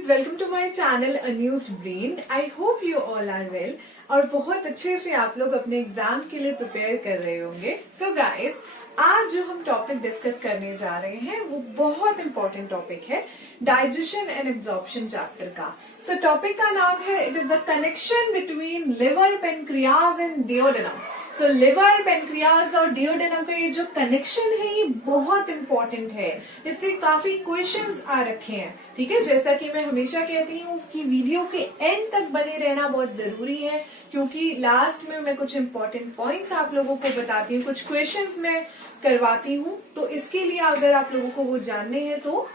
Friends, welcome to my channel unused brain. I hope you all are well और बहुत अच्छे से आप लोग अपने एग्जाम के लिए प्रिपेयर कर रहे होंगे। सो गाइस, आज जो हम टॉपिक डिस्कस करने जा रहे हैं वो बहुत इंपॉर्टेंट टॉपिक है, डाइजेशन एंड एब्जॉर्प्शन चैप्टर का। सो टॉपिक का नाम है it is the connection between liver, pancreas and duodenum. So liver, pancreas और डिओडेनम का ये जो कनेक्शन है ये बहुत इंपॉर्टेंट है, इससे काफी क्वेश्चंस आ रखे हैं। ठीक है, जैसा कि मैं हमेशा कहती हूँ कि वीडियो के एंड तक बने रहना बहुत जरूरी है, क्योंकि लास्ट में मैं कुछ इंपॉर्टेंट पॉइंट्स आप लोगों को बताती हूँ, कुछ क्वेश्चंस मैं करवाती हूँ। तो इसके लिए अगर आप लोगों को वो जानने हैं तो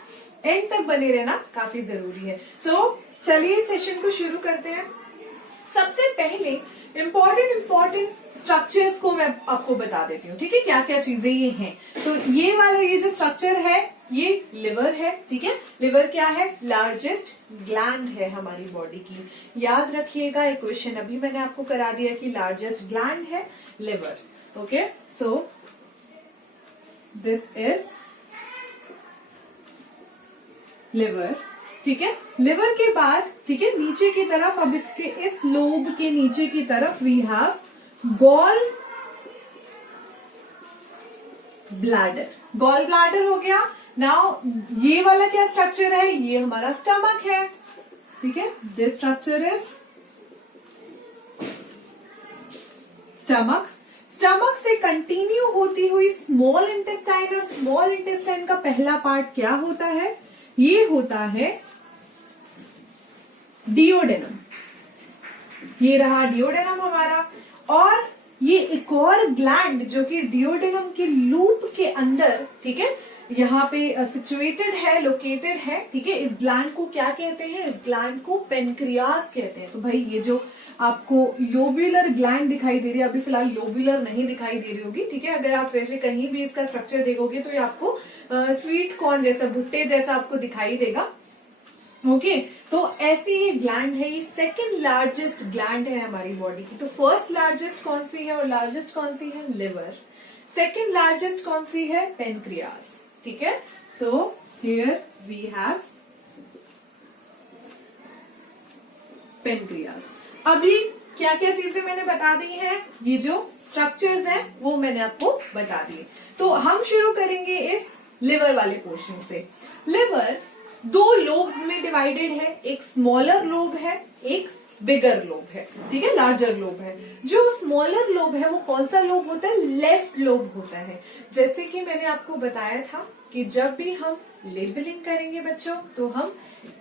एंड तक बने रहना काफी जरूरी है। सो चलिए सेशन को शुरू करते हैं। सबसे पहले इम्पोर्टेंट स्ट्रक्चर्स को मैं आपको बता देती हूँ। ठीक है, क्या क्या चीजें ये हैं। तो ये वाला ये जो स्ट्रक्चर है ये लिवर है। ठीक है, लिवर क्या है? लार्जेस्ट ग्लैंड है हमारी बॉडी की। याद रखिएगा, एक क्वेश्चन अभी मैंने आपको करा दिया कि लार्जेस्ट ग्लैंड है liver. Okay, so this is liver. ठीक है, लिवर के बाद ठीक है नीचे की तरफ, अब इसके इस लोब के नीचे की तरफ we have gall bladder. Gall bladder हो गया। नाउ ये वाला क्या स्ट्रक्चर है? ये हमारा स्टमक है। ठीक है, this structure is stomach. Stomach से कंटिन्यू होती हुई स्मॉल इंटेस्टाइन, और स्मॉल इंटेस्टाइन का पहला पार्ट क्या होता है? ये होता है डिओडेनम। ये रहा डिओडेनम हमारा। और ये एक और ग्लैंड जो कि डिओडेनम के लूप के अंदर, ठीक है, यहाँ पे सिचुएटेड है, लोकेटेड है। ठीक है, इस ग्लैंड को क्या कहते हैं? इस ग्लैंड को पेनक्रियाज कहते हैं। तो भाई ये जो आपको लोब्यूलर ग्लैंड दिखाई दे रही है, अभी फिलहाल लोब्यूलर नहीं दिखाई दे रही होगी। ठीक है, अगर आप वैसे कहीं भी इसका स्ट्रक्चर देखोगे तो ये आपको स्वीट कॉर्न जैसा, भुट्टे जैसा आपको दिखाई देगा। ओके, तो ऐसी ये ग्लैंड है, ये सेकंड लार्जेस्ट ग्लैंड है हमारी बॉडी की। तो फर्स्ट लार्जेस्ट कौन सी है और लार्जेस्ट कौन सी है? लिवर। सेकंड लार्जेस्ट कौन सी है? पेनक्रियाज। ठीक है, so here we have pancreas. अभी क्या क्या चीजें मैंने बता दी हैं, ये जो स्ट्रक्चर्स हैं वो मैंने आपको बता दिए। तो हम शुरू करेंगे इस लिवर वाले पोर्शन से। लिवर दो लोब्स में डिवाइडेड है, एक स्मॉलर लोब है, एक बिगर लोब है। ठीक है, लार्जर लोब है। जो स्मॉलर लोब है वो कौन सा लोब होता है? लेफ्ट लोब होता है। जैसे कि मैंने आपको बताया था कि जब भी हम लेबलिंग करेंगे बच्चों, तो हम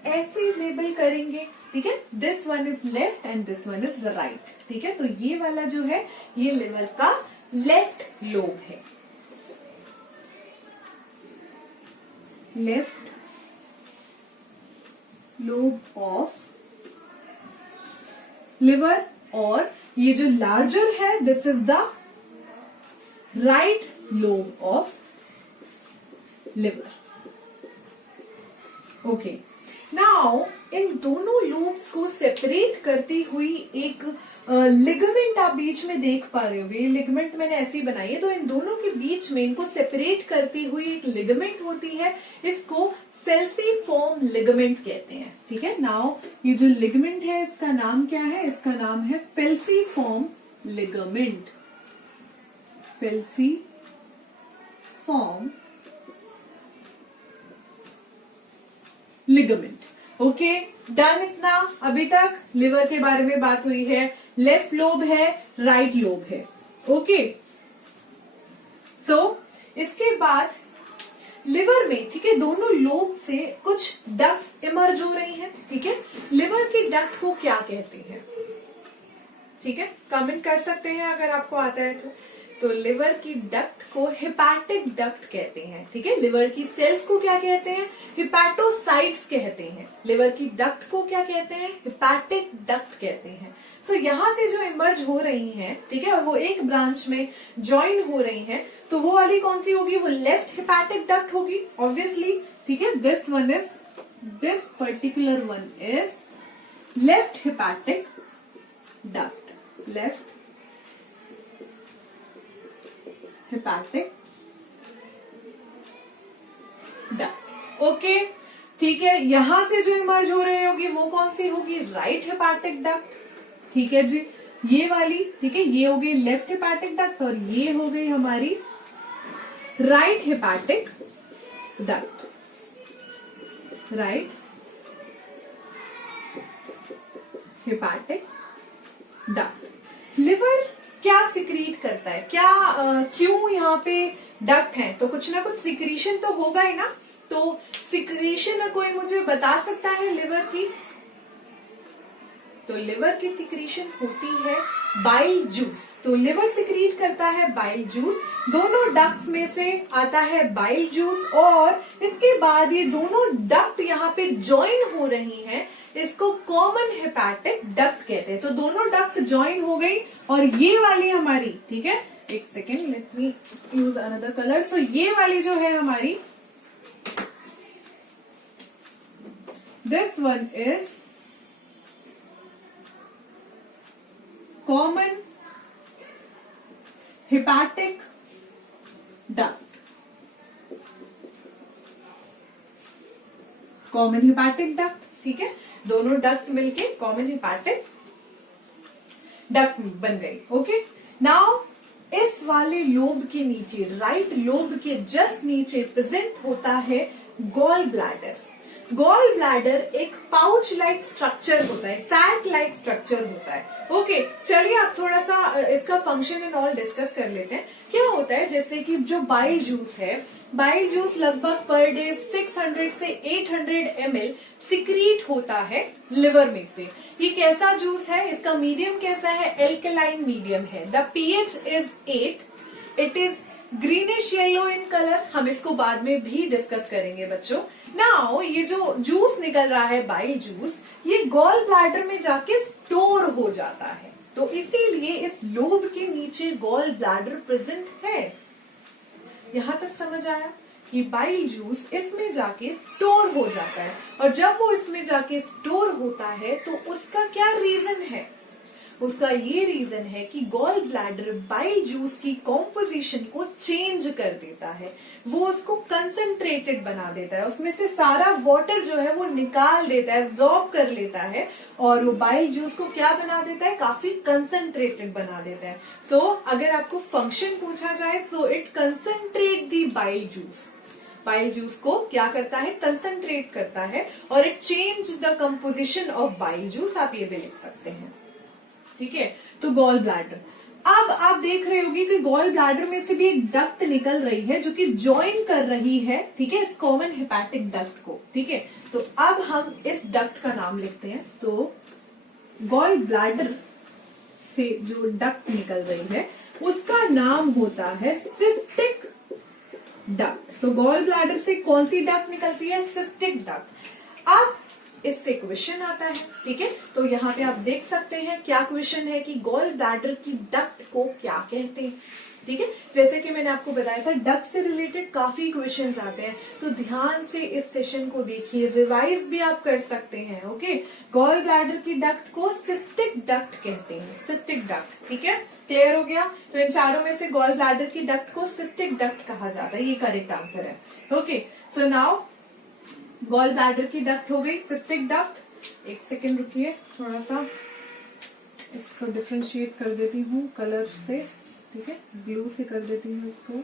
ऐसे लेबल करेंगे। ठीक है, this one is left and this one is right. ठीक है, तो ये वाला जो है ये लिवर का लेफ्ट लोब है। Left lobe of liver. और ये जो लार्जर है this is the right lobe of liver. Okay, now in दोनों लोब्स को सेपरेट करती हुई एक लिगामेंट आप बीच में देख पा रहे होगे। ये लिगामेंट मैंने ऐसी बनाई है। तो इन दोनों के बीच में इनको सेपरेट करती हुई एक लिगामेंट होती है, इसको फेल्सीफॉर्म लिगामेंट कहते हैं। ठीक है, नाउ ये जो लिगामेंट है इसका नाम क्या है? इसका नाम है फेल्सीफॉर्म लिगामेंट। फेल्सीफॉर्म लिगामेंट। Okay, done. इतना अभी तक लिवर के बारे में बात हुई है। लेफ्ट लोब है, राइट लोब है। ओके, सो इसके बाद लिवर में, ठीक है, दोनों लोब से कुछ डक्ट्स इमर्ज हो रही हैं। ठीक है, लिवर की डक्ट को क्या कहते हैं? ठीक है, कमेंट कर सकते हैं अगर आपको आता है तो लिवर की डक्ट को हेपेटिक डक्ट कहते हैं। ठीक है, लिवर की सेल्स को क्या कहते हैं? हिपैटोसाइट्स कहते हैं। लिवर की डक्ट को क्या कहते हैं? हेपेटिक डक्ट कहते हैं। सो यहां से जो इमर्ज हो रही हैं, ठीक है, और वो एक ब्रांच में ज्वाइन हो रही हैं, तो वो वाली कौन सी होगी? वो लेफ्ट हेपेटिक डक्ट होगी ऑब्वियसली। ठीक है, this particular one is left hepatic duct. Left hepatic duct. Okay, ठीक है, यहां से जो इमर्ज हो रही होगी वो कौन सी होगी, राइट हेपाटिक डक्ट। ठीक है जी, ये वाली, ठीक है, ये हो गई लेफ्ट हेपाटिक डक्ट और ये हो गई हमारी right hepatic duct, right hepatic duct. Liver क्या सिक्रीट करता है, क्या क्यों यहाँ पे डक्ट है, तो कुछ ना कुछ सिक्रीशन तो होगा ही ना। तो सिक्रीशन कोई मुझे बता सकता है लिवर की, तो लिवर की सिक्रीशन होती है बाइल जूस। तो लिवर सिक्रीट करता है बाइल जूस, दोनों डक्ट्स में से आता है बाइल जूस और इसके बाद ये दोनों डक्ट यहाँ पे ज्वाइन हो रही हैं, इसको कॉमन हेपाटिक डक्ट कहते हैं। तो दोनों डक्ट ज्वाइन हो गई और ये वाली हमारी, ठीक है, एक second, let me use another colour. So ये वाली जो है हमारी, this one is common hepatic duct, common hepatic duct, ठीक है, दोनों डक्ट मिलके कॉमन हेपाटिक डक्ट बन गई। ओके, नाउ इस वाले लोब के नीचे, राइट लोब के जस्ट नीचे प्रेजेंट होता है गॉल ब्लैडर। गॉल ब्लैडर एक पाउच लाइक स्ट्रक्चर होता है, सैक लाइक स्ट्रक्चर होता है। ओके, चलिए आप थोड़ा सा इसका फंक्शन एंड ऑल डिस्कस कर लेते हैं। क्या होता है, जैसे कि जो बाइल जूस है, बाइल जूस लगभग पर डे 600 से 800 ml सिक्रीट होता है लिवर में से। ये कैसा जूस है, इसका मीडियम कैसा है, एल्कलाइन मीडियम है। The pH is 8, it is greenish yellow in colour, हम इसको बाद में भी डिस्कस करेंगे बच्चों। नाउ ये जो जूस निकल रहा है बाइल जूस, ये गॉल ब्लैडर में जाके स्टोर हो जाता है, तो इसीलिए इस लोब के नीचे गॉल ब्लैडर प्रेजेंट है। यहां तक समझ आया कि बाइल जूस इसमें जाके स्टोर हो जाता है, और जब वो इसमें जाके स्टोर होता है तो उसका क्या रीजन है, उसका ये रीजन है कि गॉल ब्लैडर बाइल जूस की कॉम्पोजिशन को चेंज कर देता है, वो उसको कंसंट्रेटेड बना देता है, उसमें से सारा वाटर जो है वो निकाल देता है, एब्जॉर्ब कर लेता है, और वो बाइल जूस को क्या बना देता है, काफी कंसंट्रेटेड बना देता है। सो अगर आपको फंक्शन पूछा जाए, so it concentrate the bile juice, bile juice को क्या करता है, कंसंट्रेट करता है, और it change the composition of bile juice, आप ये भी लिख सकते हैं। ठीक है, तो गॉल ब्लैडर, अब आप देख रहे होंगे कि गॉल ब्लैडर में से भी एक डक्ट निकल रही है जो कि ज्वाइन कर रही है, ठीक है, इस कॉमन हेपाटिक डक्ट को। ठीक है, तो अब हम इस डक्ट का नाम लिखते हैं। तो गॉल ब्लैडर से जो डक्ट निकल रही है उसका नाम होता है सिस्टिक डक्ट। तो गॉल ब्लैडर से कौन सी डक्ट निकलती है, सिस्टिक डक्ट। अब इससे क्वेश्चन आता है, ठीक है, तो यहाँ पे आप देख सकते हैं क्या क्वेश्चन है कि गॉल ब्लैडर की डक्ट को क्या कहते हैं। ठीक है, जैसे कि मैंने आपको बताया था डक्ट से रिलेटेड काफी क्वेश्चंस आते हैं, तो ध्यान से इस सेशन को देखिए, रिवाइज भी आप कर सकते हैं। ओके, गॉल ब्लैडर की डक्ट को सिस्टिक डक्ट कहते हैं, सिस्टिक डक्ट। ठीक है, क्लियर हो गया। तो इन चारों में से गॉल ब्लैडर की डक्ट को सिस्टिक डक्ट कहा जाता है, ये करेक्ट आंसर है। Okay, so now gall bladder की डक्ट हो गई सिस्टिक डक्ट। एक सेकेंड रुकिए, थोड़ा सा इसको डिफ्रेंशिएट कर देती हूँ कलर से, ठीक है, ब्लू से कर देती हूँ इसको।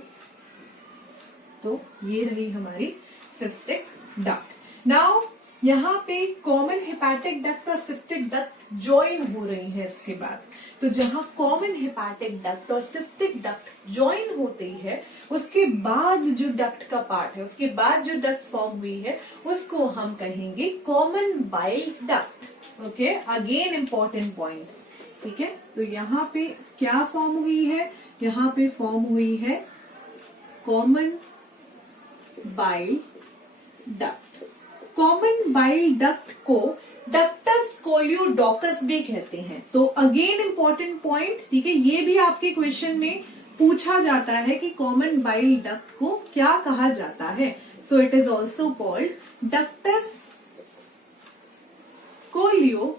तो ये रही हमारी सिस्टिक डक्ट। नाउ यहाँ पे कॉमन हेपाटिक डक्ट और सिस्टिक डक्ट ज्वाइन हो रही है इसके बाद। तो जहां कॉमन हेपाटिक डक्ट और सिस्टिक डक्ट ज्वाइन होती है, उसके बाद जो डक्ट का पार्ट है, उसके बाद जो डक्ट फॉर्म हुई है, उसको हम कहेंगे common bile duct. Okay, again important point. ठीक है, तो यहाँ पे क्या फॉर्म हुई है, यहाँ पे फॉर्म हुई है common bile duct. Common bile duct को डक्टस कोलियोडोकस भी कहते हैं। तो अगेन इंपॉर्टेंट पॉइंट, ठीक है, ये भी आपके क्वेश्चन में पूछा जाता है कि कॉमन बाइल डक्ट को क्या कहा जाता है। So it is also called ductus choledochus.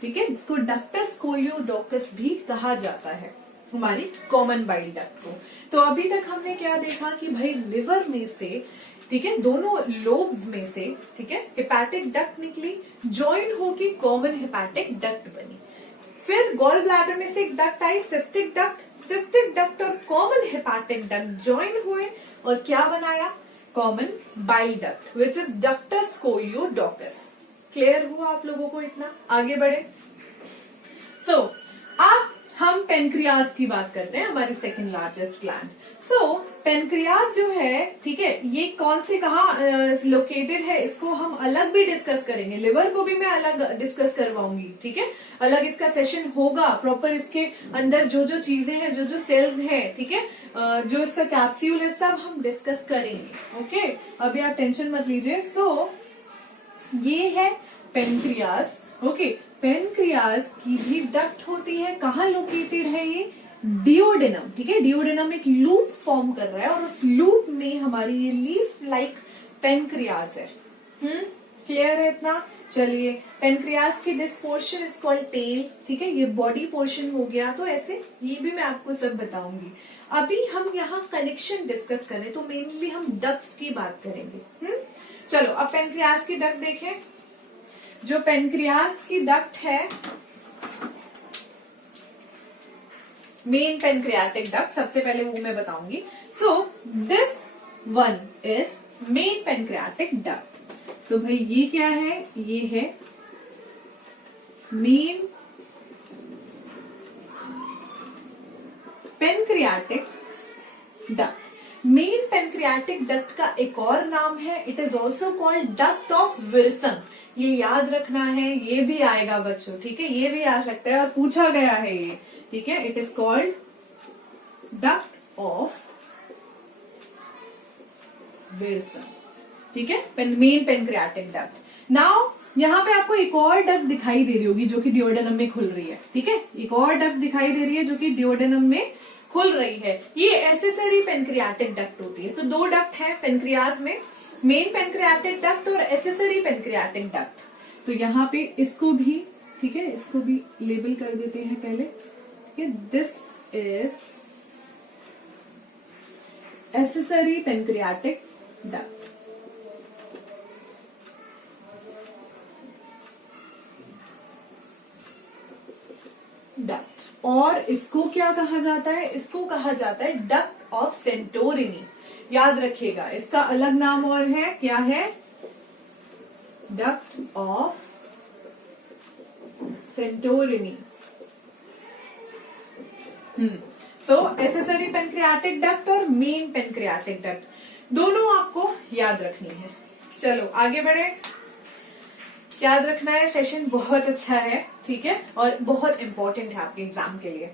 ठीक है, इसको डक्टस कोलियोडोकस भी कहा जाता है, हमारी कॉमन बाइल डक्ट को। तो अभी तक हमने क्या देखा कि भाई लिवर में से, ठीक है, दोनों लोब्स में से, ठीक है, हेपेटिक डक्ट निकली, ज्वाइन होके कॉमन हेपेटिक डक्ट बनी। फिर गॉल ब्लैडर में से एक डक्ट आई, सिस्टिक डक्ट। सिस्टिक डक्ट और कॉमन हेपेटिक डक्ट ज्वाइन हुए और क्या बनाया, common bile duct, which is ductus choledochus. Clear हुआ आप लोगों को इतना? आगे बढ़े। अब हम पेनक्रियाज की बात करते हैं, हमारी सेकंड लार्जेस्ट ग्लैंड। पेनक्रियाज जो है, ठीक है, ये कौन से कहाँ लोकेटेड है, इसको हम अलग भी डिस्कस करेंगे। लिवर को भी मैं अलग डिस्कस करवाऊंगी, ठीक है, अलग इसका सेशन होगा प्रॉपर। इसके अंदर जो जो चीजें हैं, जो जो सेल्स हैं, ठीक है, जो इसका कैप्सूल है, सब हम डिस्कस करेंगे। ओके, अभी आप टेंशन मत लीजिए। ये है पेनक्रियाज। ओके, पेनक्रियाज की भी डक्ट होती है। कहाँ लोकेटेड है ये, डिओडेनम, ठीक है, डिओडेनम एक लूप फॉर्म कर रहा है और उस लूप में हमारी ये लीफ लाइक पेनक्रियाज है। क्लियर है इतना? चलिए, पेनक्रियाज की this portion is called tail, ठीक है, ये बॉडी पोर्शन हो गया। तो ऐसे ये भी मैं आपको सब बताऊंगी। अभी हम यहाँ कनेक्शन डिस्कस करें तो मेनली हम डक्ट्स की बात करेंगे। चलो, अब पेनक्रियाज की डक्ट देखें। जो पेनक्रियाज की डक्ट है, मेन पेनक्रियाटिक डक्ट, सबसे पहले वो मैं बताऊंगी। This one is main pancreatic duct. तो भाई ये क्या है, ये है main pancreatic duct. Main pancreatic duct का एक और नाम है, it is also called duct of Wilson. ये याद रखना है, ये भी आएगा बच्चों, ठीक है, ये भी आ सकता है और पूछा गया है ये, ठीक है। It is called duct of Wilson, ठीक है, मेन पेनक्रियाटिक डक्ट। नाउ यहाँ पे आपको एक और डक्ट दिखाई दे रही होगी जो कि डिओडेनम में खुल रही है, ठीक है, एक और डक्ट दिखाई दे रही है जो कि डिओडेनम में खुल रही है। ये एसेसरी पेनक्रियाटिक डक्ट होती है। तो दो डक्ट है पेनक्रियाज में, मेन पेनक्रियाटिक डक्ट और एसेसरी पेनक्रियाटिक डक्ट। तो यहाँ पे इसको भी, ठीक है, इसको भी लेबल कर देते हैं पहले, ठीक है, this is accessory pancreatic duct. Duct, और इसको क्या कहा जाता है, इसको कहा जाता है डक्ट ऑफ सेंटोरिनी। याद रखिएगा, इसका अलग नाम और है, क्या है, duct of Santorini. Accessory pancreatic duct और मेन पेनक्रियाटिक डक्ट दोनों आपको याद रखनी है। चलो आगे बढ़े। याद रखना है, सेशन बहुत अच्छा है, ठीक है, और बहुत इंपॉर्टेंट है आपके एग्जाम के लिए।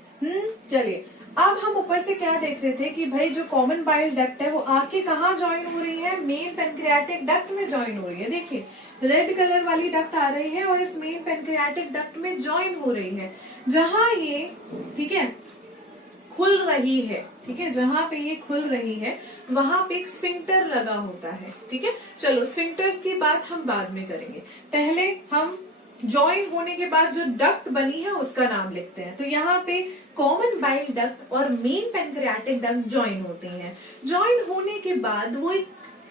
चलिए, अब हम ऊपर से क्या देख रहे थे कि भाई जो कॉमन बाइल डक्ट है वो आके कहाँ ज्वाइन हो रही है, मेन पेनक्रियाटिक डक्ट में ज्वाइन हो रही है। देखिए, रेड कलर वाली डक्ट आ रही है और इस मेन पेनक्रियाटिक डक्ट में ज्वाइन हो रही है। जहां ये, ठीक है, खुल रही है, ठीक है, जहां पे ये खुल रही है वहां पे एक स्फिंक्टर लगा होता है, ठीक है। चलो, स्फिंक्टर्स की बात हम बाद में करेंगे, पहले हम ज्वाइन होने के बाद जो डक्ट बनी है उसका नाम लिखते हैं। तो यहाँ पे कॉमन बाइल डक्ट और मेन पेनक्रियाटिक डक्ट ज्वाइन होती हैं। ज्वाइन होने के बाद वो एक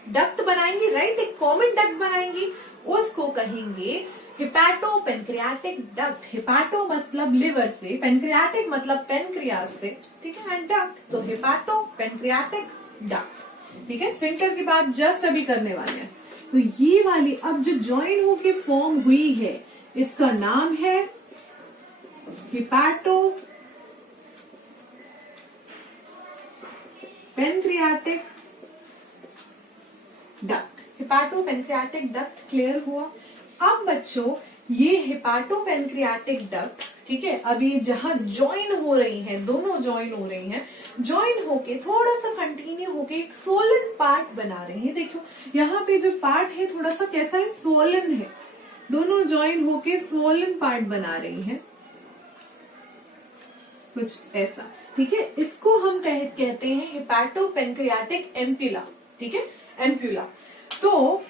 डक्ट बनाएंगी, राइट, एक कॉमन डक्ट बनाएंगी, उसको कहेंगे हिपैटो पेनक्रियाटिक डक्ट। हिपैटो मतलब लिवर से, पेनक्रियाटिक मतलब पेनक्रियाज से, ठीक है, एंड डक्ट तो हिपैटो पेनक्रियाटिक डक्ट, ठीक है। स्फिंक्टर की बात जस्ट अभी करने वाले हैं। तो ये वाली अब जो ज्वाइन होके फॉर्म हुई है इसका नाम है hepato pancreatic duct. Hepato pancreatic duct clear हुआ। अब बच्चों, ये हिपैटो पेनक्रियाटिक डक्ट, ठीक है, अभी जहां ज्वाइन हो रही हैं, दोनों ज्वाइन हो रही हैं, ज्वाइन होके थोड़ा सा कंटिन्यू होके एक स्वोलन पार्ट बना रही है। देखो यहाँ पे जो पार्ट है थोड़ा सा कैसा है, स्वोलन है, दोनों ज्वाइन होके स्वोलन पार्ट बना रही है, कुछ ऐसा, ठीक है। इसको हम कहते हैं हिपैटो पेनक्रियाटिक एम्पुला, ठीक है, एम्पुला। तो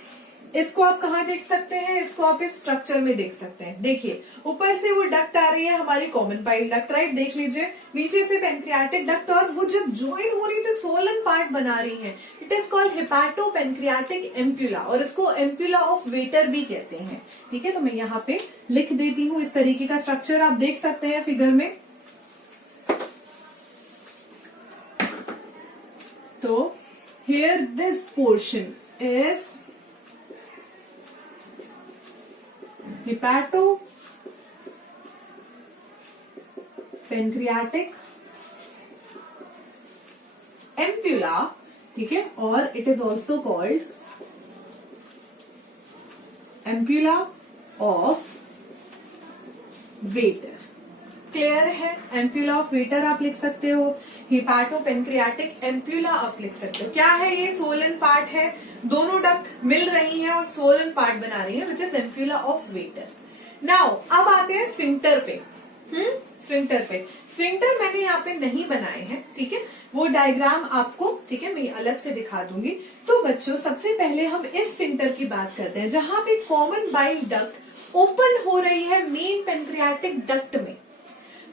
इसको आप कहाँ देख सकते हैं, इसको आप इस स्ट्रक्चर में देख सकते हैं। देखिए, ऊपर से वो डक्ट आ रही है हमारी कॉमन बाइल डक्ट, राइट, देख लीजिए, नीचे से पेनक्रियाटिक डक्ट, और वो जब ज्वाइन हो रही है तो सोलन पार्ट बना रही हैं, इट इज कॉल्ड हेपाटोपेनक्रियाटिक एम्प्यूला, और इसको एम्प्यूला ऑफ वेटर भी कहते हैं। ठीक है, तो मैं यहाँ पे लिख देती हूँ। इस तरीके का स्ट्रक्चर आप देख सकते हैं फिगर में। तो here this portion is hepatopancreatic ampulla, ठीक है, और it is also called ampulla of Vater. Clear है? एम्प्यूला ऑफ वेटर आप लिख सकते हो, हेपाटोपेनक्रियाटिक एम्प्यूला आप लिख सकते हो। क्या है ये? सोलन पार्ट है, दोनों डक्ट मिल रही हैं और सोलन पार्ट बना रही है, which is ampulla of waiter. Now अब आते हैं स्फिंक्टर पे। स्फिंक्टर मैंने यहाँ पे नहीं बनाए हैं, ठीक है, वो डायग्राम आपको, ठीक है, मैं अलग से दिखा दूंगी। तो बच्चों सबसे पहले हम इस स्फिंक्टर की बात करते हैं, जहां पे कॉमन बाइल डक्ट ओपन हो रही है मेन पेनक्रियाटिक डक्ट में,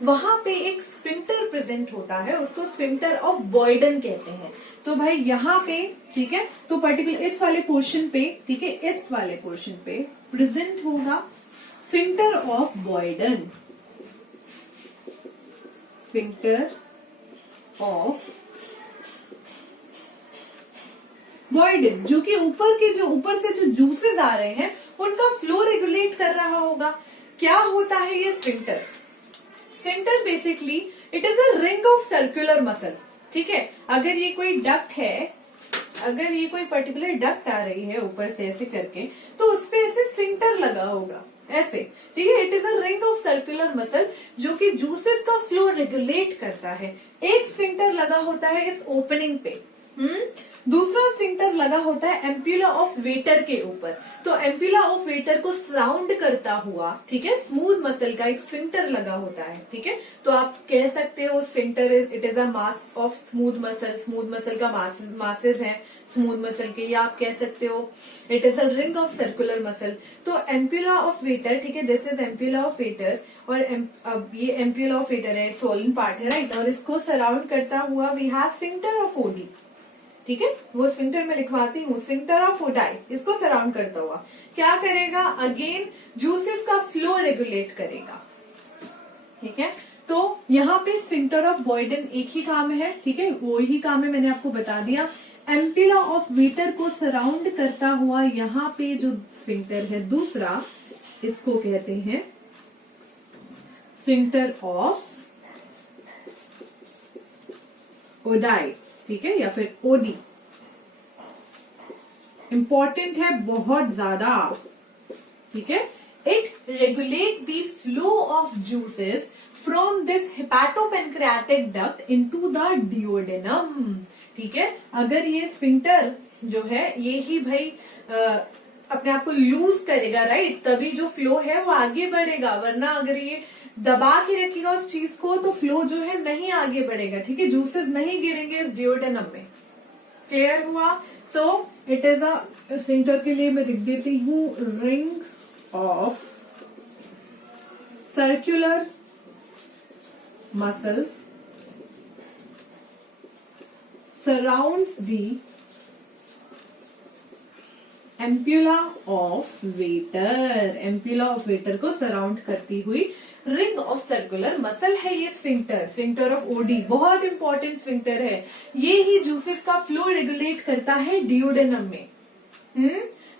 वहां पे एक स्फिंक्टर प्रेजेंट होता है, उसको स्फिंक्टर ऑफ बॉयडन कहते हैं। तो भाई यहाँ पे, ठीक है, तो पर्टिकुलर इस वाले पोर्शन पे, ठीक है, इस वाले पोर्शन पे प्रेजेंट होगा स्फिंक्टर ऑफ बॉयडन, स्फिंक्टर ऑफ बॉयडन, जो कि ऊपर से जो जूसेस आ रहे हैं उनका फ्लो रेगुलेट कर रहा होगा। क्या होता है ये sphincter? Sphincter basically it is a ring of circular muscle. ठीक है, अगर ये कोई डक्ट है, अगर ये कोई पर्टिकुलर डक्ट आ रही है ऊपर से ऐसे करके, तो उस पे ऐसे स्फिंक्टर लगा होगा ऐसे। ठीक है, it is a ring of circular muscle जो कि जूसेस का फ्लो रेगुलेट करता है। एक स्फिंक्टर लगा होता है इस ओपनिंग पे, दूसरा स्फिंक्टर लगा होता है एम्प्यूला ऑफ वेटर के ऊपर। तो एम्प्यूला ऑफ वेटर को सराउंड करता हुआ, ठीक है, स्मूथ मसल का एक स्फिंक्टर लगा होता है। ठीक है, तो आप कह सकते हो sphincter it is a mass of smooth muscle, smooth muscle का मासेस हैं स्मूथ मसल के, या आप कह सकते हो it is a ring of circular muscle. तो एम्प्यूला ऑफ वेटर, ठीक है, this is ampulla of waiter, और अब ये एम्प्यूला ऑफ वेटर है, सोलन पार्ट है, राइट, और इसको सराउंड करता हुआ we have sphincter of Oddi. ठीक है, वो स्फिंक्टर में लिखवाती हूँ, स्फिंक्टर ऑफ ओडाई, इसको सराउंड करता हुआ क्या करेगा? अगेन जूसेस का फ्लो रेगुलेट करेगा। ठीक है, तो यहाँ पे स्फिंक्टर ऑफ बॉयडन एक ही काम है, ठीक है, वो ही काम है, मैंने आपको बता दिया। एम्प्यूला ऑफ वेटर को सराउंड करता हुआ यहाँ पे जो स्फिंक्टर है दूसरा, इसको कहते हैं स्फिंक्टर ऑफ ओडाई, ठीक है, या फिर ओडी। इंपॉर्टेंट है बहुत ज्यादा। ठीक है, it regulate the flow of juices from this hepatopancreatic duct into the duodenum. ठीक है, अगर ये स्फिंक्टर जो है ये ही भाई अपने आप को लूज करेगा, राइट, तभी जो फ्लो है वो आगे बढ़ेगा, वरना अगर ये दबा के रखेगा उस चीज को तो फ्लो जो है नहीं आगे बढ़ेगा। ठीक है, जूसेस नहीं गिरेंगे इस डिओडेनम में। क्लियर हुआ? सो इट इज अ स्फिंक्टर के लिए मैं लिख देती हूँ ring of circular muscles surrounds the ampulla of waiter. Ampulla of waiter को सराउंड करती हुई रिंग ऑफ सर्कुलर मसल है ये स्फिंक्टर, स्फिंक्टर ऑफ ओडी। बहुत इंपॉर्टेंट स्फिंक्टर है, ये ही जूसेस का फ्लो रेगुलेट करता है डिओडेनम में।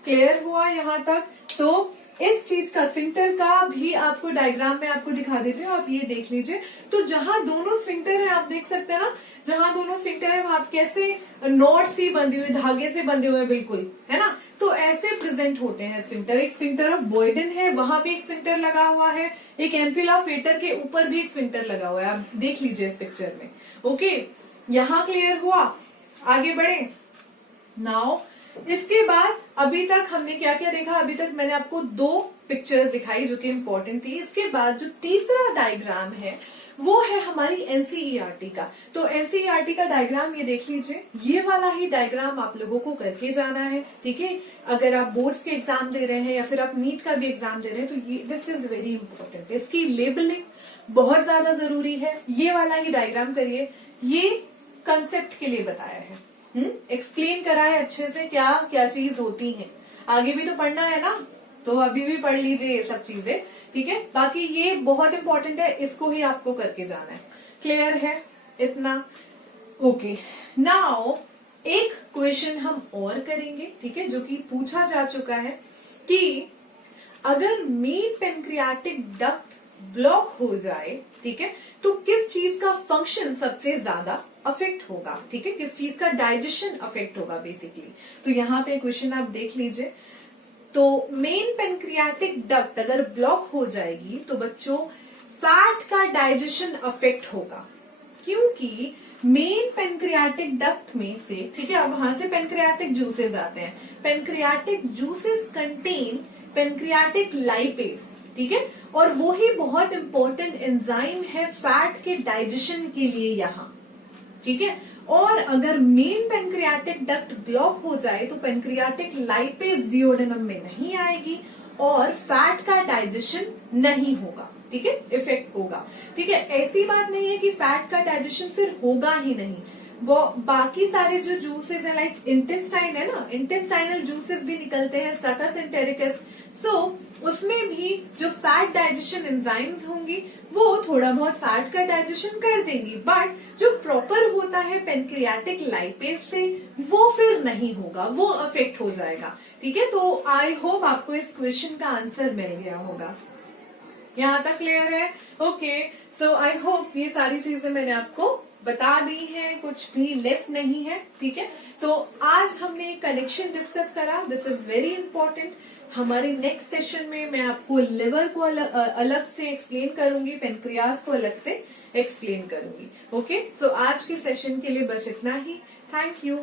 क्लियर हुआ यहाँ तक? तो इस चीज का, स्फिंक्टर का भी आपको डायग्राम में आपको दिखा देती हूँ, आप ये देख लीजिए। तो जहां दोनों स्फिंक्टर है आप देख सकते हैं ना, जहां दोनों स्फिंक्टर है वहां कैसे नॉट सी बंधी हुई, धागे से बंधे हुए, बिल्कुल, है ना। तो ऐसे प्रेजेंट होते हैं स्फिंक्टर। एक स्फिंक्टर ऑफ बॉयडन है, वहां भी एक स्फिंक्टर लगा हुआ है, एक एम्प्यूला ऑफ वेटर के ऊपर भी एक स्फिंक्टर लगा हुआ है, आप देख लीजिए इस पिक्चर में। ओके, यहाँ क्लियर हुआ? आगे बढ़े नाउ। इसके बाद अभी तक हमने क्या क्या देखा? अभी तक मैंने आपको 2 पिक्चर्स दिखाई जो कि इम्पोर्टेंट थी। इसके बाद जो तीसरा डायग्राम है वो है हमारी एनसीईआरटी का। तो एनसीईआरटी का डायग्राम ये देख लीजिए, ये वाला ही डायग्राम आप लोगों को करके जाना है। ठीक है, अगर आप बोर्ड्स के एग्जाम दे रहे हैं या फिर आप नीट का भी एग्जाम दे रहे हैं तो ये दिस इज वेरी इंपॉर्टेंट। इसकी लेबलिंग बहुत ज्यादा जरूरी है। ये वाला ही डायग्राम करिए। ये कंसेप्ट के लिए बताया है, एक्सप्लेन करा है अच्छे से क्या क्या चीज होती है। आगे भी तो पढ़ना है ना, तो अभी भी पढ़ लीजिए ये सब चीजें, ठीक है। बाकी ये बहुत इंपॉर्टेंट है, इसको ही आपको करके जाना है। क्लियर है इतना? ओके, नाउ एक क्वेश्चन हम और करेंगे, ठीक है, जो कि पूछा जा चुका है कि अगर मेन पेनक्रियाटिक डक्ट ब्लॉक हो जाए, ठीक है, तो किस चीज का फंक्शन सबसे ज्यादा अफेक्ट होगा, ठीक है, किस चीज का डाइजेशन अफेक्ट होगा बेसिकली। तो यहाँ पे क्वेश्चन आप देख लीजिए। तो मेन पेनक्रियाटिक डक्ट अगर ब्लॉक हो जाएगी तो बच्चों फैट का डाइजेशन अफेक्ट होगा, क्योंकि मेन पेनक्रियाटिक डक्ट में से, ठीक है, अब वहां से पेनक्रियाटिक जूसेस आते हैं। Pancreatic juices contain pancreatic lipase, ठीक है, और वो ही बहुत इंपॉर्टेंट एंजाइम है फैट के डाइजेशन के लिए यहाँ, ठीक है। और अगर मेन पेनक्रियाटिक डक्ट ब्लॉक हो जाए तो पेनक्रियाटिक लाइपेज डिओडेनम में नहीं आएगी और फैट का डाइजेशन नहीं होगा, ठीक है, इफेक्ट होगा, ठीक है। ऐसी बात नहीं है कि फैट का डाइजेशन फिर होगा ही नहीं, वो बाकी सारे जो जूसेस है लाइक इंटेस्टाइन है ना, इंटेस्टाइनल जूसेस भी निकलते हैं, सकस एंटेरिकस, सो उसमें भी जो फैट डाइजेशन एंजाइम्स होंगी वो थोड़ा बहुत फैट का डाइजेशन कर देंगी, बट जो प्रॉपर होता है पेनक्रियाटिक लाइपेज से वो फिर नहीं होगा, वो अफेक्ट हो जाएगा, ठीक है। तो आई होप आपको इस क्वेश्चन का आंसर मिल गया होगा। यहाँ तक क्लियर है? ओके, सो आई होप ये सारी चीजें मैंने आपको बता दी है, कुछ भी लेफ्ट नहीं है, ठीक है। तो आज हमने कनेक्शन डिस्कस करा, दिस इज वेरी इंपॉर्टेंट। हमारे नेक्स्ट सेशन में मैं आपको लिवर को अलग से एक्सप्लेन करूंगी, पेनक्रियास को अलग से एक्सप्लेन करूंगी। ओके, सो आज के सेशन के लिए बस इतना ही। Thank you.